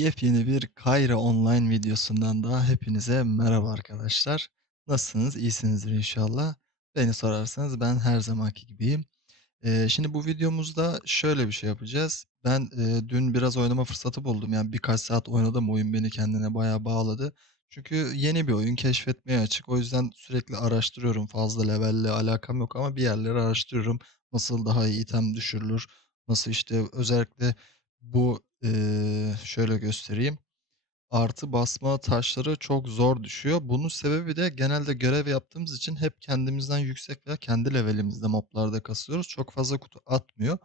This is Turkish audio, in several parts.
Yepyeni bir Kayra Online videosundan daha hepinize merhaba arkadaşlar. Nasılsınız? İyisinizdir inşallah. Beni sorarsanız ben her zamanki gibiyim. Eee, şimdi bu videomuzda şöyle bir şey yapacağız. Ben, eee, dün biraz oynama fırsatı buldum. Yani birkaç saat oynadım. Oyun beni kendine bayağı bağladı. Çünkü yeni bir oyun, keşfetmeye açık. O yüzden sürekli araştırıyorum. Fazla levelle alakam yok ama bir yerleri araştırıyorum. Nasıl daha iyi item düşürülür? Nasıl işte özellikle bu, eee, şöyle göstereyim. Artı basma taşları çok zor düşüyor. Bunun sebebi de genelde görev yaptığımız için hep kendimizden yüksek veya kendi levelimizde moblarda kasıyoruz. Çok fazla kutu atmıyor.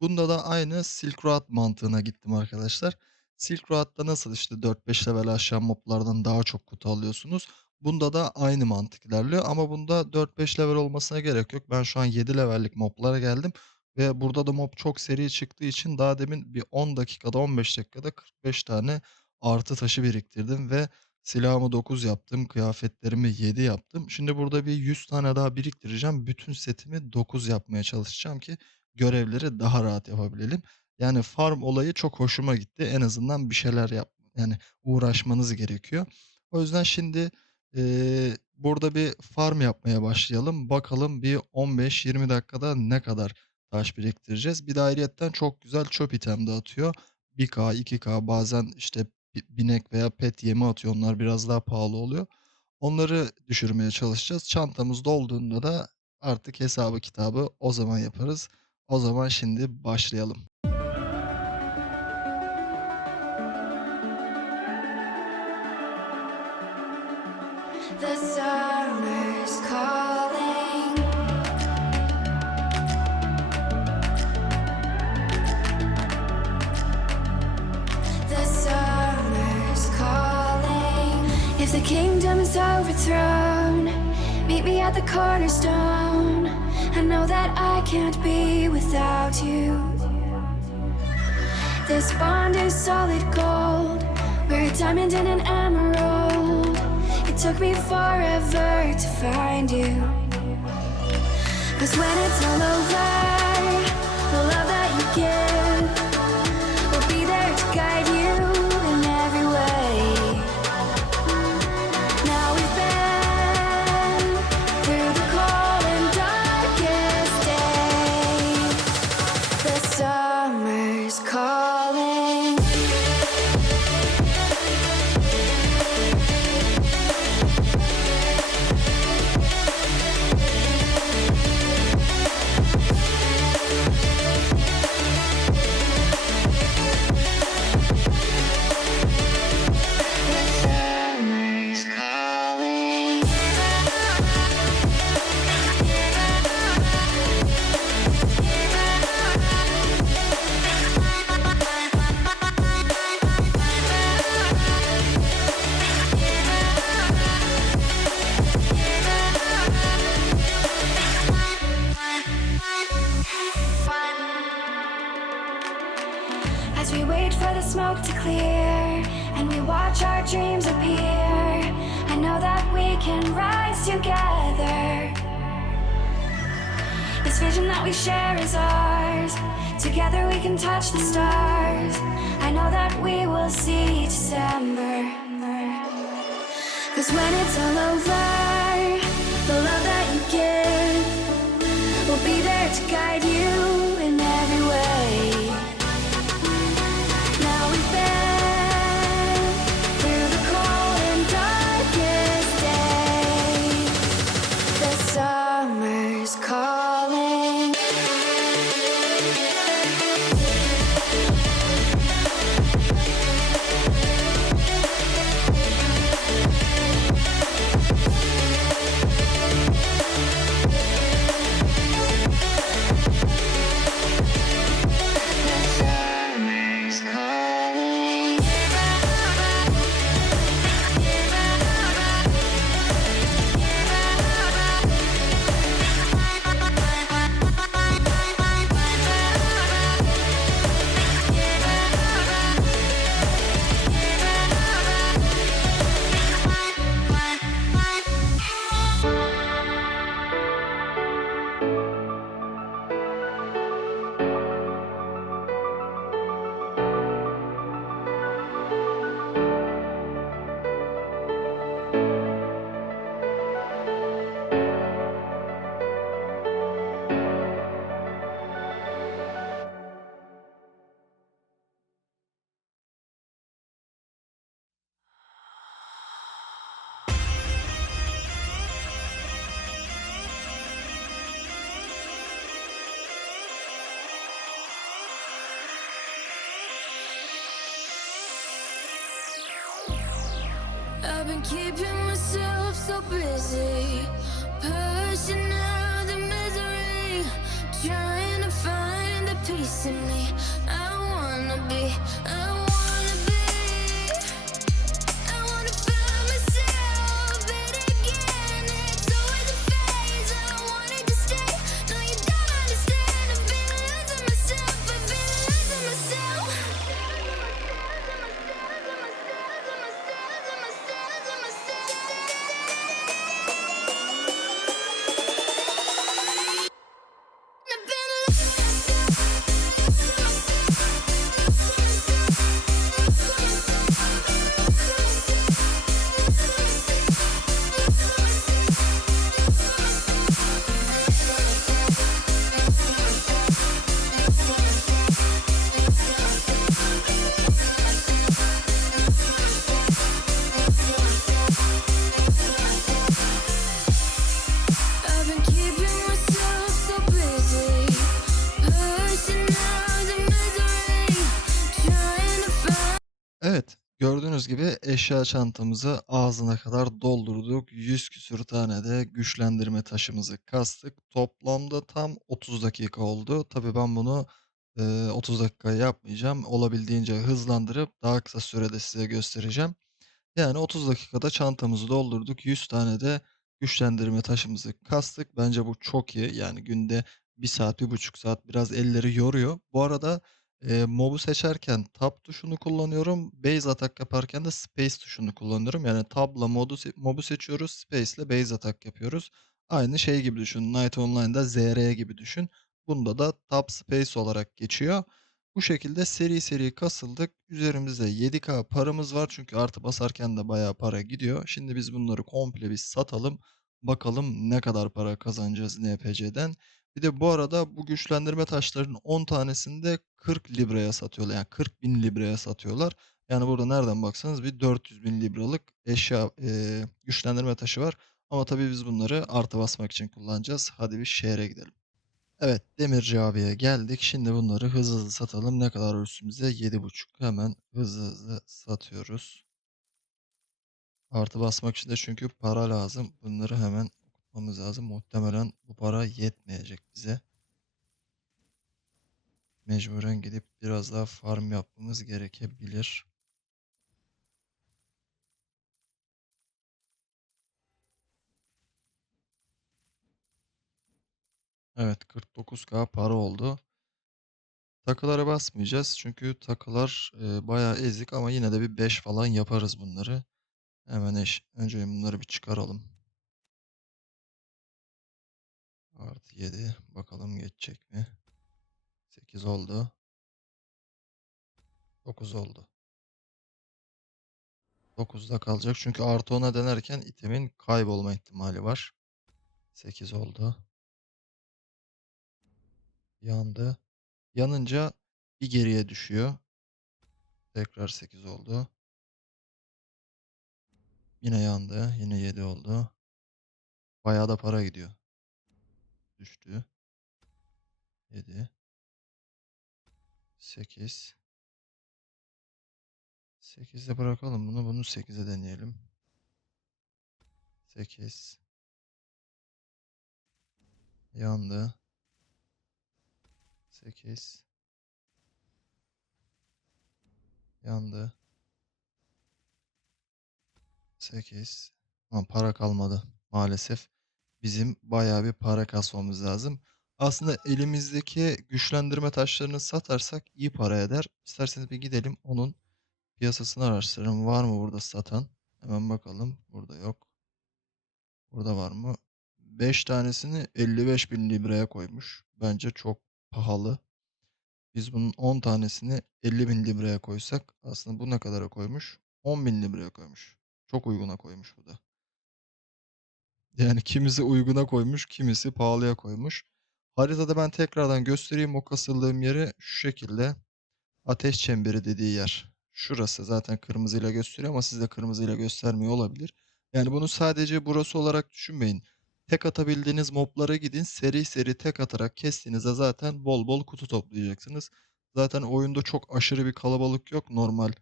Bunda da aynı Silk Road mantığına gittim arkadaşlar. Silk Road'da nasıl işte 4-5 level aşağı moblardan daha çok kutu alıyorsunuz. Bunda da aynı mantık ilerliyor ama bunda 4-5 level olmasına gerek yok. Ben şu an 7 levellik moblara geldim ve burada da mob çok seri çıktığı için daha demin bir 10 dakikada 15 dakikada 45 tane artı taşı biriktirdim ve silahımı 9 yaptım, kıyafetlerimi 7 yaptım. Şimdi burada bir 100 tane daha biriktireceğim. Bütün setimi 9 yapmaya çalışacağım ki görevleri daha rahat yapabilelim. Yani farm olayı çok hoşuma gitti. En azından bir şeyler yap yani uğraşmanız gerekiyor. O yüzden şimdi, eee, burada bir farm yapmaya başlayalım. Bakalım bir 15-20 dakikada ne kadar taş biriktireceğiz. Bir de ayrıyeten çok güzel çöp item de atıyor. 1K, 2K bazen işte bi binek veya pet yemi atıyor. Onlar biraz daha pahalı oluyor. Onları düşürmeye çalışacağız. Çantamız dolduğunda da artık hesabı kitabı o zaman yaparız. O zaman şimdi başlayalım. The kingdom is overthrown, meet me at the cornerstone. I know that I can't be without you. This bond is solid gold. We're a diamond and an emerald. It took me forever to find you. Cause when it's all over, the love that you give smoke to clear and we watch our dreams appear, I know that we can rise together. This vision that we share is ours. Together we can touch the stars. I know that we will see December. Cause when it's all over, I've been keeping myself so busy, pushing out the misery, trying to find the peace in me. I wanna be, gördüğünüz gibi eşya çantamızı ağzına kadar doldurduk. 100 küsür tane de güçlendirme taşımızı kastık. Toplamda tam 30 dakika oldu. Tabii ben bunu eee 30 dakika yapmayacağım. Olabildiğince hızlandırıp daha kısa sürede size göstereceğim. Yani 30 dakikada çantamızı doldurduk. 100 tane de güçlendirme taşımızı kastık. Bence bu çok iyi. Yani günde bir saat, bir buçuk saat biraz elleri yoruyor. Bu arada eee, mob'u seçerken tab tuşunu kullanıyorum. Base atak yaparken de space tuşunu kullanıyorum. Yani tab'la modu se- mob'u seçiyoruz. Space ile base atak yapıyoruz. Aynı şey gibi düşün. Night Online'da ZR gibi düşün. Bunda da tab space olarak geçiyor. Bu şekilde seri seri kasıldık. Üzerimizde 7K paramız var çünkü artı basarken de bayağı para gidiyor. Şimdi biz bunları komple bir satalım. Bakalım ne kadar para kazanacağız NPC'den. Bir de bu arada bu güçlendirme taşlarının 10 tanesini de 40 libraya satıyorlar. Yani 40 bin libraya satıyorlar. Yani burada nereden baksanız bir 400 bin libralık eşya eee, güçlendirme taşı var. Ama tabii biz bunları artı basmak için kullanacağız. Hadi bir şehre gidelim. Evet, Demirci abiye geldik. Şimdi bunları hızlı hızlı satalım. Ne kadar üstümüze? 7,5. Hemen hızlı hızlı satıyoruz. Artı basmak için de çünkü para lazım. Bunları hemen okutmamız lazım. Muhtemelen bu para yetmeyecek bize. Mecburen gidip biraz daha farm yapmamız gerekebilir. Evet, 49k para oldu. Takılara basmayacağız çünkü takılar e, bayağı ezik ama yine de bir 5 falan yaparız bunları. Hemen eş. Önce bunları bir çıkaralım. Artı 7. Bakalım geçecek mi? 8 oldu. 9 oldu. 9'da kalacak. Çünkü artı 10'a denerken itemin kaybolma ihtimali var. 8 oldu. Yandı. Yanınca bir geriye düşüyor. Tekrar 8 oldu. Yine yandı. Yine 7 oldu. Bayağı da para gidiyor. Düştü. 7. 8. 8'de bırakalım bunu. Bunu 8'e deneyelim. 8. Yandı. 8. Yandı. 8. Ama para kalmadı maalesef. Bizim bayağı bir para kasmamız lazım. Aslında elimizdeki güçlendirme taşlarını satarsak iyi para eder. İsterseniz bir gidelim onun piyasasını araştıralım. Var mı burada satan? Hemen bakalım. Burada yok. Burada var mı? 5 tanesini 55 bin libraya koymuş. Bence çok pahalı. Biz bunun 10 tanesini 50 bin libraya koysak aslında bu ne kadara koymuş? 10 bin libraya koymuş. Çok uyguna koymuş bu da. Yani kimisi uyguna koymuş, kimisi pahalıya koymuş. Haritada ben tekrardan göstereyim o kasıldığım yeri şu şekilde. Ateş çemberi dediği yer. Şurası zaten kırmızıyla gösteriyor ama sizde kırmızıyla göstermiyor olabilir. Yani bunu sadece burası olarak düşünmeyin. Tek atabildiğiniz moblara gidin. Seri seri tek atarak kestiğinizde zaten bol bol kutu toplayacaksınız. Zaten oyunda çok aşırı bir kalabalık yok normal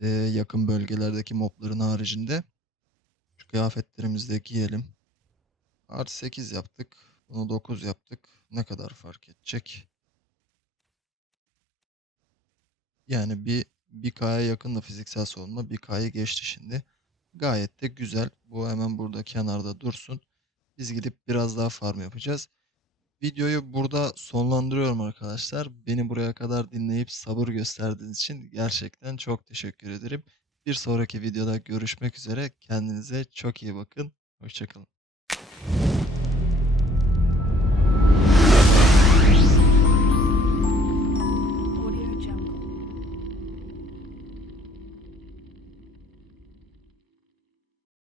e, yakın bölgelerdeki mobların haricinde. kıyafetlerimizi de giyelim. Artı 8 yaptık. Bunu 9 yaptık. Ne kadar fark edecek? Yani bir 1K'ya yakın da fiziksel savunma 1K'yı geçti şimdi. Gayet de güzel. Bu hemen burada kenarda dursun. Biz gidip biraz daha farm yapacağız. Videoyu burada sonlandırıyorum arkadaşlar. Beni buraya kadar dinleyip sabır gösterdiğiniz için gerçekten çok teşekkür ederim. Bir sonraki videoda görüşmek üzere. Kendinize çok iyi bakın. Hoşçakalın.